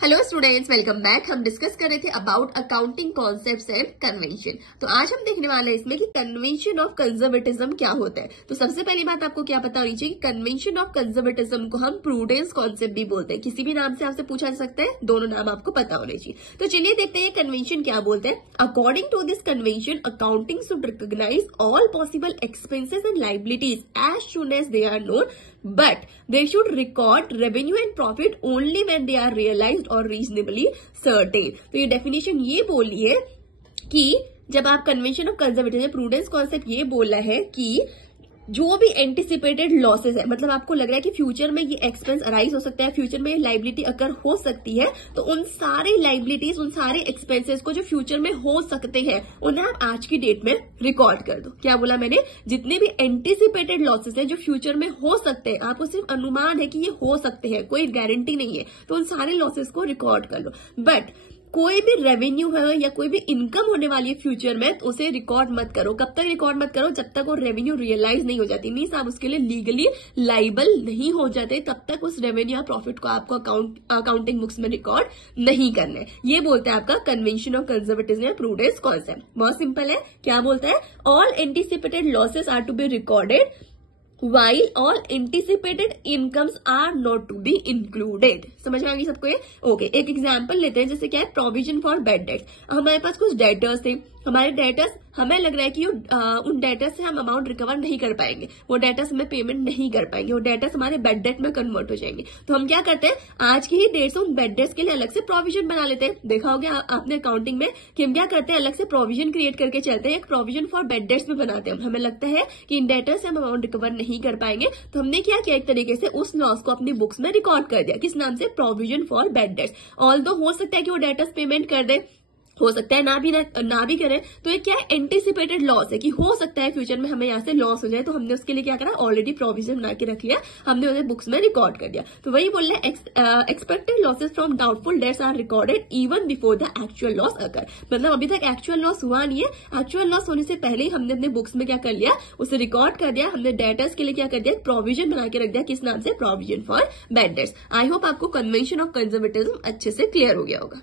Hello students, welcome back. हम discuss कर रहे थे about accounting concepts and convention. तो आज हम देखने वाले हैं इसमें कि कन्वेंशन ऑफ कंजर्वेटिज्म क्या होता है। तो सबसे पहली बात आपको क्या पता होनी चाहिए कि कन्वेंशन ऑफ कंजर्वेटिज्म को हम प्रूडेंस कॉन्सेप्ट भी बोलते हैं। किसी भी नाम से आपसे पूछा जा सकता है, दोनों नाम आपको पता होने चाहिए। तो चलिए देखते हैं कन्वेंशन क्या बोलते हैं। According to this convention, accounting should recognise all possible expenses and liabilities as soon as they are known, but they should record revenue and profit only when they are realized or reasonably certain। तो ये definition ये बोली है कि जब आप convention of conservatism prudence concept ये बोला है कि जो भी एंटिसिपेटेड लॉसेस है, मतलब आपको लग रहा है कि फ्यूचर में ये एक्सपेंस अराइज हो सकता है, फ्यूचर में लाइबिलिटी अकर हो सकती है, तो उन सारे लाइबिलिटीज, उन सारे एक्सपेंसेस को जो फ्यूचर में हो सकते हैं उन्हें आप आज की डेट में रिकॉर्ड कर दो। क्या बोला मैंने? जितने भी एंटिसिपेटेड लॉसेस है जो फ्यूचर में हो सकते हैं, आपको सिर्फ अनुमान है कि ये हो सकते हैं, कोई गारंटी नहीं है, तो उन सारे लॉसेस को रिकॉर्ड कर लो। बट कोई भी रेवेन्यू है या कोई भी इनकम होने वाली है फ्यूचर में, तो उसे रिकॉर्ड मत करो। कब तक रिकॉर्ड मत करो? जब तक वो रेवेन्यू रियलाइज नहीं हो जाती, मीन्स आप उसके लिए लीगली लाइबल नहीं हो जाते, तब तक उस रेवेन्यू या प्रॉफिट को आपको अकाउंटिंग बुक्स में रिकॉर्ड नहीं करना है। ये बोलता है आपका कन्वेंशन ऑफ कंजर्वेटिज्म या प्रूडेंस कॉन्सेप्ट। बहुत सिंपल है। क्या बोलता है? All anticipated losses are to be recorded while all anticipated incomes are not to be included। समझ में आ गई सबको ये? ओके, एक एग्जांपल लेते हैं। जैसे क्या है, प्रोविजन फॉर बैड डेट्स। हमारे पास कुछ डेटर्स थे, हमारे डेटर्स, हमें लग रहा है कि उन डेटर्स से हम अमाउंट रिकवर नहीं कर पाएंगे, वो डेटर्स हमें पेमेंट नहीं कर पाएंगे, वो डेटर्स हमारे बैड डेट में कन्वर्ट हो जाएंगे। तो हम क्या करते हैं, आज की ही डेट से उन बैड डेट्स के लिए अलग से प्रोविजन बना लेते हैं। देखा होगा आपने अकाउंटिंग में कि हम क्या करते हैं, अलग से प्रोविजन क्रिएट करके चलते हैं, एक प्रोविजन फॉर बैड डेट्स में बनाते हैं। हमें लगता है कि इन डेटर्स से हम अमाउंट रिकवर नहीं कर पाएंगे, तो हमने क्या किया, एक तरीके से उस लॉस को अपनी बुक्स में रिकॉर्ड कर दिया। किस नाम से? Provision for bad debts. Although हो सकता है कि वो डेटर्स पेमेंट कर दे, हो सकता है ना भी करें, तो ये क्या है, एंटिसिपेटेड लॉस है कि हो सकता है फ्यूचर में हमें यहाँ से लॉस हो जाए, तो हमने उसके लिए क्या करा, ऑलरेडी प्रोविजन बना के रख लिया, हमने उन्हें बुक्स में रिकॉर्ड कर दिया। तो वही बोल रहे हैं, expected losses from doubtful debts are recorded even before the actual loss occur. मतलब अभी तक एक्चुअल लॉस हुआ नहीं है, एक्चुअल लॉस होने से पहले ही हमने अपने बुक्स में क्या कर लिया, उसे रिकॉर्ड कर दिया। हमने डेटर्स के लिए क्या कर दिया, प्रोविजन बना के रख दिया। किस नाम से? Provision for bad debts. I hope आपको कन्वेंशन ऑफ कंजर्वेटिज्म अच्छे से क्लियर हो गया होगा।